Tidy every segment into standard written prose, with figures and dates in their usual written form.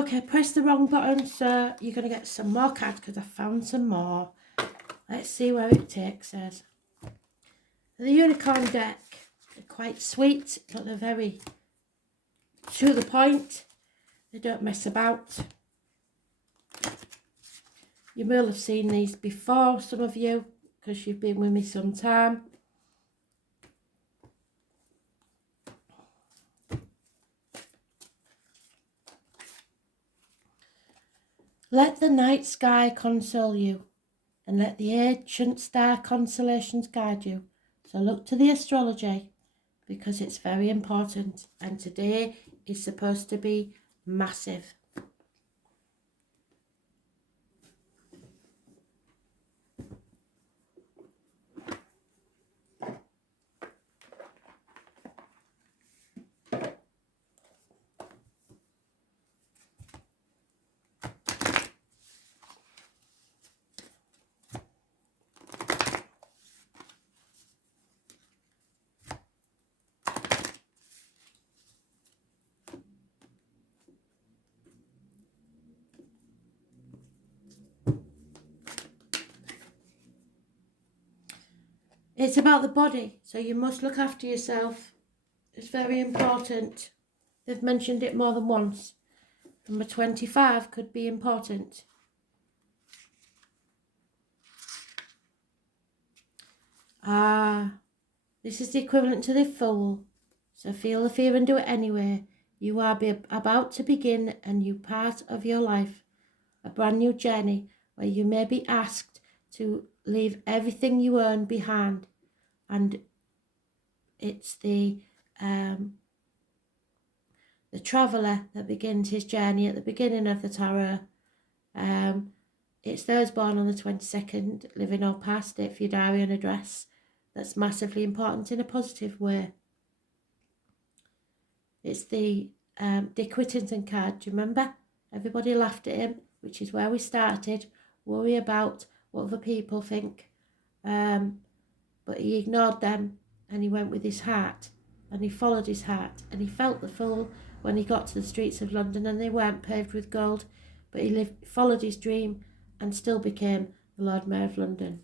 Okay, press the wrong button, so you're going to get some more cards because I found some more. Let's see where it takes us. The unicorn deck, they're quite sweet, but they're very to the point. They don't mess about. You will have seen these before, some of you, because you've been with me some time. Let the night sky console you, and let the ancient star constellations guide you. So look to the astrology, because it's very important, and today is supposed to be massive. It's about the body, so you must look after yourself. It's very important. They've mentioned it more than once. Number 25 could be important. This is the equivalent to the Fool. So feel the fear and do it anyway. You are about to begin a new part of your life, a brand new journey where you may be asked to leave everything you earn behind. And it's the traveller that begins his journey at the beginning of the tarot. It's those born on the 22nd, living or past it for your diary and address. That's massively important in a positive way. It's the Dick Whittington card. Do you remember? Everybody laughed at him, which is where we started. Worry about what other people think. But he ignored them and he went with his heart and he followed his heart and he felt the Fool when he got to the streets of London and they weren't paved with gold, but he followed his dream and still became the Lord Mayor of London.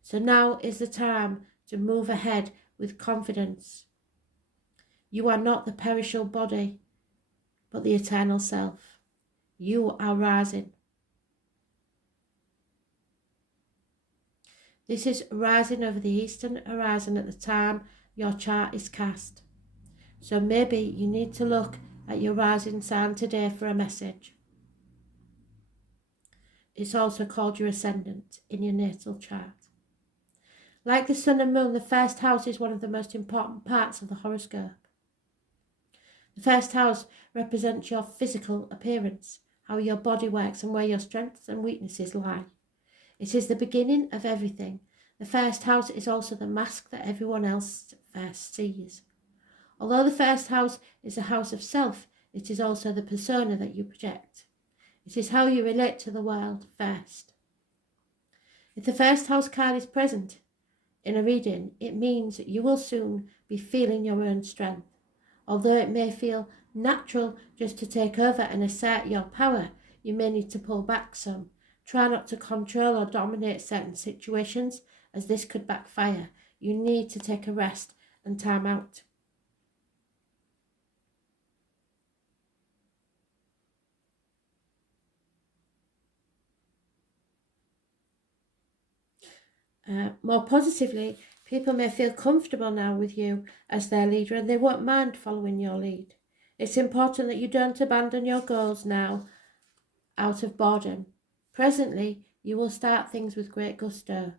So now is the time to move ahead with confidence. You are not the perishable body, but the eternal self. You are rising. This is rising over the eastern horizon at the time your chart is cast. So maybe you need to look at your rising sign today for a message. It's also called your ascendant in your natal chart. Like the sun and moon, the first house is one of the most important parts of the horoscope. The first house represents your physical appearance, how your body works and where your strengths and weaknesses lie. It is the beginning of everything. The first house is also the mask that everyone else first sees. Although the first house is a house of self, it is also the persona that you project. It is how you relate to the world first. If the first house card is present in a reading, it means that you will soon be feeling your own strength. Although it may feel natural just to take over and assert your power, you may need to pull back some. Try not to control or dominate certain situations, as this could backfire. You need to take a rest and time out. More positively, people may feel comfortable now with you as their leader and they won't mind following your lead. It's important that you don't abandon your goals now out of boredom. Presently, you will start things with great gusto,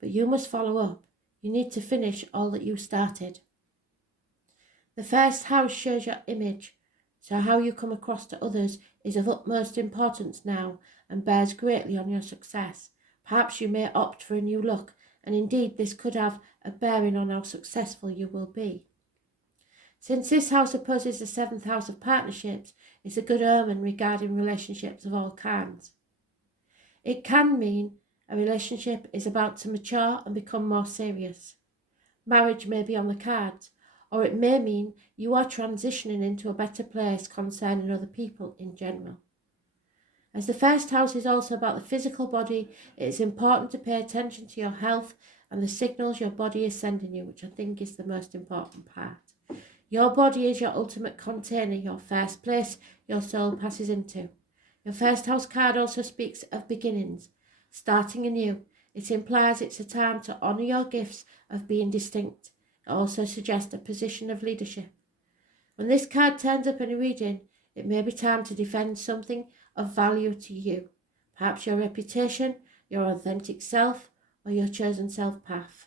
but you must follow up. You need to finish all that you started. The first house shows your image, so how you come across to others is of utmost importance now and bears greatly on your success. Perhaps you may opt for a new look, and indeed this could have a bearing on how successful you will be. Since this house opposes the 7th house of partnerships, it's a good omen regarding relationships of all kinds. It can mean a relationship is about to mature and become more serious. Marriage may be on the cards, or it may mean you are transitioning into a better place concerning other people in general. As the first house is also about the physical body, it is important to pay attention to your health and the signals your body is sending you, which I think is the most important part. Your body is your ultimate container, your first place your soul passes into. Your first house card also speaks of beginnings, starting anew. It implies it's a time to honour your gifts of being distinct. It also suggests a position of leadership. When this card turns up in a reading, it may be time to defend something of value to you, perhaps your reputation, your authentic self, or your chosen self path.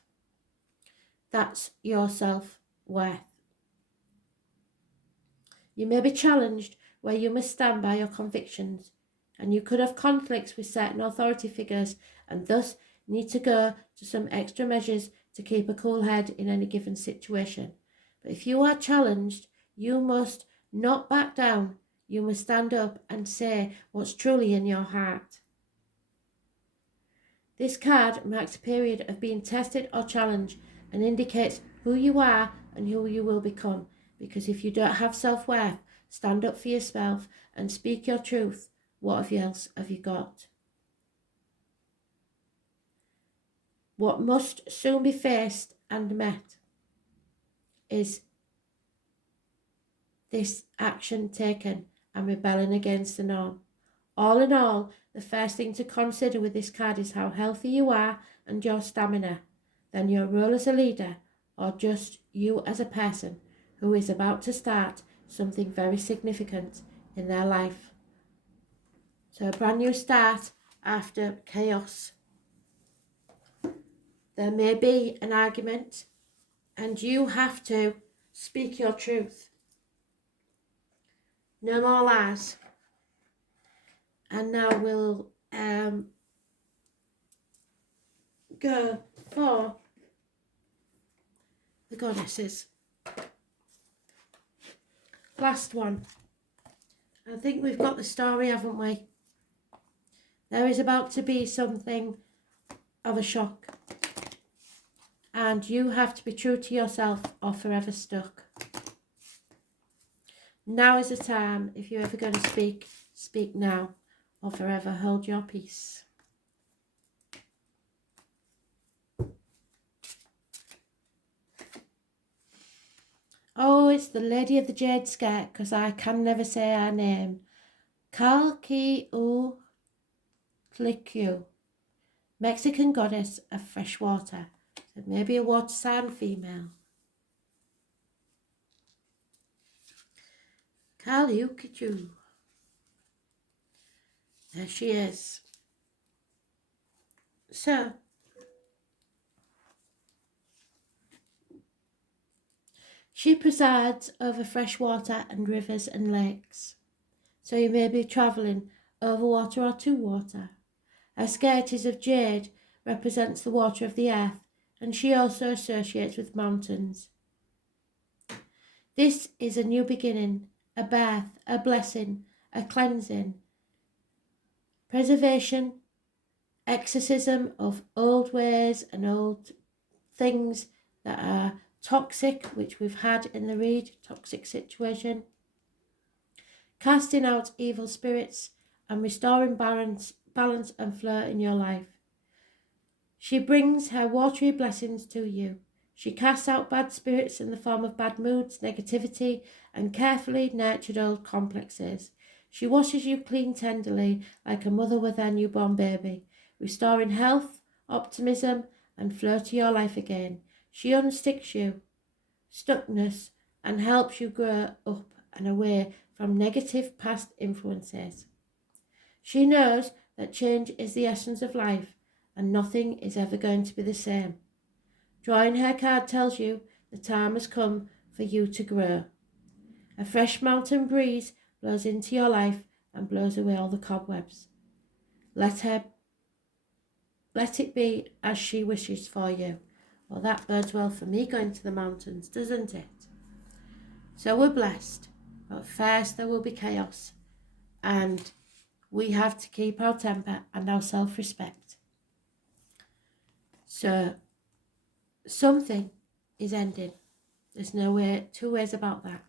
That's your self-worth. You may be challenged where you must stand by your convictions, and you could have conflicts with certain authority figures and thus need to go to some extra measures to keep a cool head in any given situation. But if you are challenged, you must not back down. You must stand up and say what's truly in your heart. This card marks a period of being tested or challenged and indicates who you are and who you will become. Because if you don't have self-worth, stand up for yourself and speak your truth. What else have you got? What must soon be faced and met is this action taken and rebelling against the norm. All in all, the first thing to consider with this card is how healthy you are and your stamina, then your role as a leader, or just you as a person who is about to start something very significant in their life. So a brand new start after chaos. There may be an argument and you have to speak your truth. No more lies. And now we'll go for the goddesses. Last one. I think we've got the story, haven't we? There is about to be something of a shock. And you have to be true to yourself or forever stuck. Now is the time. If you're ever going to speak, speak now or forever hold your peace. Oh, it's the Lady of the Jade Skirt, because I can never say her name. Calqueutlicue, Mexican goddess of fresh water. So maybe a water sign female. Calqueutlicue. There she is. So, she presides over fresh water and rivers and lakes. So you may be travelling over water or to water. Her skirt is of jade, represents the water of the earth, and she also associates with mountains. This is a new beginning, a birth, a blessing, a cleansing, preservation, exorcism of old ways and old things that are toxic, which we've had in the read, toxic situation, casting out evil spirits and restoring balance and flow in your life. She brings her watery blessings to you. She casts out bad spirits in the form of bad moods, negativity, and carefully nurtured old complexes. She washes you clean tenderly, like a mother with her newborn baby, restoring health, optimism, and flow to your life again. She unsticks you, stuckness, and helps you grow up and away from negative past influences. She knows that change is the essence of life, and nothing is ever going to be the same. Drawing her card tells you the time has come for you to grow. A fresh mountain breeze blows into your life and blows away all the cobwebs. Let it be as she wishes for you. Well, that bodes well for me going to the mountains, doesn't it? So we're blessed, but first there will be chaos, and we have to keep our temper and our self-respect. So something is ending. There's no two ways about that.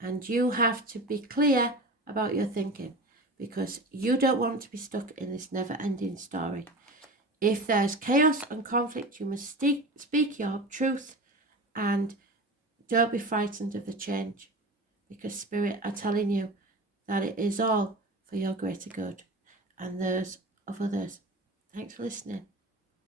And you have to be clear about your thinking, because you don't want to be stuck in this never-ending story. If there's chaos and conflict, you must speak your truth and don't be frightened of the change, because Spirit are telling you that it is all for your greater good and those of others. Thanks for listening.